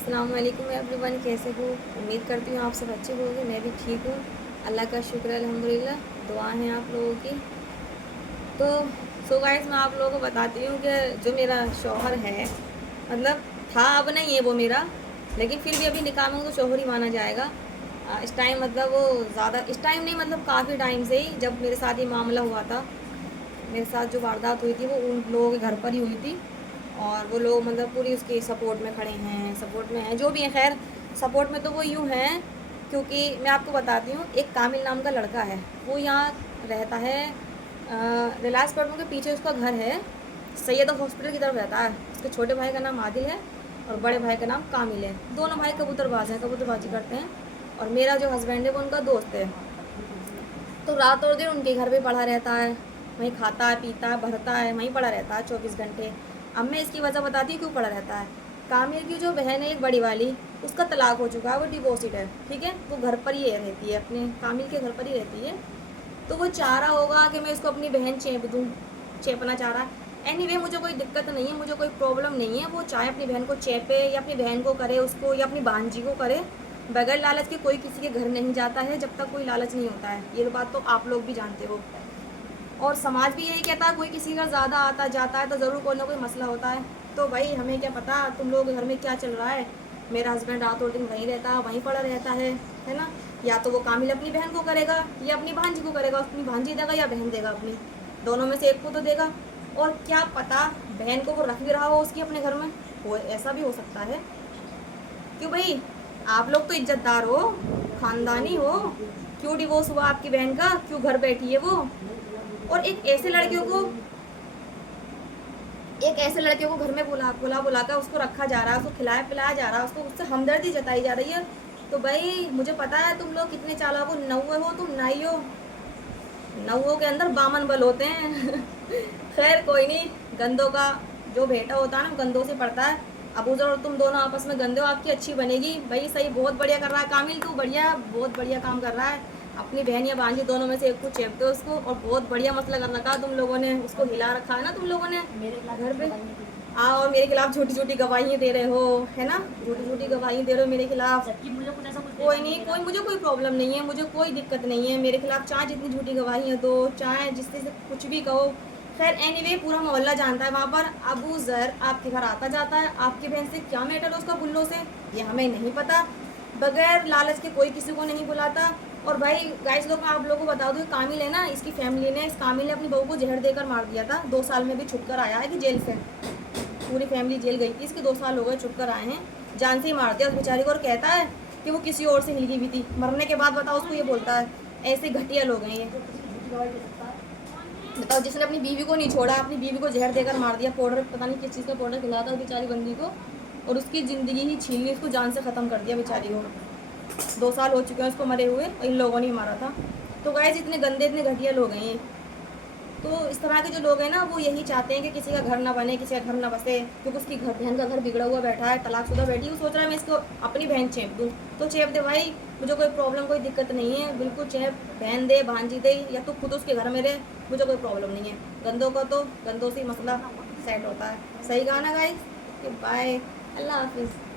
अस्सलाम वालेकुम एवरीवन, कैसे हो? उम्मीद करती हूँ आप सब अच्छे होंगे। मैं भी ठीक हूँ, अल्लाह का शुक्र है, अल्हम्दुलिल्लाह। दुआ है आप लोगों की। तो गाइस, मैं आप लोगों को बताती हूँ कि जो मेरा शौहर है, मतलब था, अब नहीं है वो मेरा, लेकिन फिर भी अभी निकाह में तो शौहर ही माना जाएगा। इस टाइम मतलब वो ज़्यादा, इस टाइम नहीं, मतलब काफ़ी टाइम से ही, जब मेरे साथ ये मामला हुआ था, मेरे साथ जो वारदात हुई थी वो उन लोगों के घर पर ही हुई थी। और वो लोग मतलब पूरी उसके सपोर्ट में खड़े हैं, सपोर्ट में हैं, जो भी है। खैर, सपोर्ट में तो वो यूँ हैं, क्योंकि मैं आपको बताती हूँ, एक कामिल नाम का लड़का है, वो यहाँ रहता है, रिलायंस पेट्रोल के पीछे उसका घर है, सैयद हॉस्पिटल की तरफ रहता है। उसके छोटे भाई का नाम आदिल है और बड़े भाई का नाम कामिल है। दोनों भाई कबूतरबाज हैं, कबूतरबाजी करते हैं। और मेरा जो हस्बैंड है वो उनका दोस्त है। तो रात और दिन उनके घर पे पड़ा रहता है, वहीं खाता है, पीता है, भरता है, वहीं पड़ा रहता है 24 घंटे। अब मैं इसकी वजह बताती हूँ क्यों पड़ा रहता है। कामिल की जो बहन है एक बड़ी वाली, उसका तलाक हो चुका है, वो डिवोर्सिड है, ठीक है। वो घर पर ही रहती है, अपने कामिल के घर पर ही रहती है। तो वो चाह रहा होगा कि मैं इसको अपनी बहन चेप दूँ, चेपना चाह रहा है। एनीवे, मुझे कोई दिक्कत नहीं है, मुझे कोई प्रॉब्लम नहीं है। वो चाहे अपनी बहन को चेपे या अपनी बहन को करे उसको, या अपनी भांजी को करे। बगैर लालच के कोई किसी के घर नहीं जाता है, जब तक कोई लालच नहीं होता है। ये बात तो आप लोग भी जानते हो, और समाज भी यही कहता है, कोई किसी का ज़्यादा आता जाता है तो ज़रूर कोई ना कोई मसला होता है। तो भाई, हमें क्या पता तुम लोग के घर में क्या चल रहा है। मेरा हस्बैंड रात और दिन वहीं रहता है, वहीं पड़ा रहता है ना। या तो वो कामिल अपनी बहन को करेगा या अपनी भांजी को करेगा, अपनी भांजी देगा या बहन देगा अपनी, दोनों में से एक को तो देगा। और क्या पता बहन को वो रख भी रहा हो उसकी अपने घर में, वो ऐसा भी हो सकता है। क्यों भाई, आप लोग तो इज्जतदार हो, खानदानी हो, क्यों डिवोर्स हुआ आपकी बहन का, क्यों घर बैठी है वो? और एक ऐसे लड़कियों को घर में बुला बुला बुला कर उसको रखा जा रहा है, उसको खिलाया पिलाया जा रहा है, उसको उससे हमदर्दी जताई जा रही है। तो भाई, मुझे पता है तुम लोग कितने चालाक हो, नौवे हो तुम, नाई हो। नौवों के अंदर बामन बल होते हैं। खैर कोई नहीं, गंदों का जो बेटा होता है ना, गंदों से पड़ता है। अबूजर और तुम दोनों आपस में गंदे हो, आपकी अच्छी बनेगी भाई। सही, बहुत बढ़िया कर रहा है कामिल, तू बढ़िया, बहुत बढ़िया काम कर रहा है। अपनी बहन या भांजी दोनों में से एक को चेप दो उसको, और बहुत बढ़िया मसला कर रखा तुम लोगों ने, उसको हिला रखा है ना तुम लोगों ने घर पे। और मेरे खिलाफ झूठी झूठी गवाहियाँ दे रहे हो, है ना, झूठी झूठी गवाहियाँ दे रहे हो मेरे खिलाफ। कोई नहीं, कोई मुझे कोई प्रॉब्लम नहीं है, मुझे कोई दिक्कत नहीं है। मेरे खिलाफ चाहे जितनी झूठी गवाहियाँ दो, चाहे जिससे से कुछ भी कहो। खैर एनीवे, पूरा मोहल्ला जानता है वहाँ पर अबू जर आपके घर आता जाता है। आपकी बहन से क्या मैटर है उसका बुल्लों से, ये हमें नहीं पता। बगैर लालच के कोई किसी को नहीं बुलाता। और भाई गाइस लोग, मैं आप लोगों को बता दूँ, कामिल है ना, इसकी फैमिली ने, इस कामिल ने अपनी बहू को जहर देकर मार दिया था। 2 साल में भी छुप कर आया है कि जेल से, पूरी फैमिली जेल गई थी इसके, 2 साल हो गए, छुप कर आए हैं। जान से ही मार दिया उस बेचारी को, और कहता है कि वो किसी और से हिल गई हुई थी। मरने के बाद बताओ उसको ये बोलता है। ऐसे घटिया लोग हैं ये। बताओ, जिसने अपनी बीवी को नहीं छोड़ा, अपनी बीवी को जहर देकर मार दिया, पाउडर, पता नहीं किस चीज़ का पाउडर खिलाया था बेचारी बंदी को, और उसकी ज़िंदगी ही छीन ली, उसको जान से ख़त्म कर दिया बेचारी को। 2 साल हो चुके हैं उसको मरे हुए, और इन लोगों ने मारा था। तो गाइस, इतने गंदे, इतने घटिया लोग हैं ये। तो इस तरह के जो लोग हैं ना, वो यही चाहते हैं कि किसी का घर ना बने, किसी का घर ना बसे, क्योंकि उसकी बहन का घर बिगड़ा हुआ बैठा है, तलाकशुदा बैठी, वो सोच रहा है मैं इसको अपनी बहन चेप दूँ। तो चेप दे भाई, मुझे कोई प्रॉब्लम, कोई दिक्कत नहीं है, बिल्कुल चेप, बहन दे, भांजी दे, या तो खुद उसके घर में रहे, मुझे कोई प्रॉब्लम नहीं है। गंदों का तो गंदों से ही मसला सेट होता है। सही कहा ना गाइस? बाय, अल्लाह हाफिज़।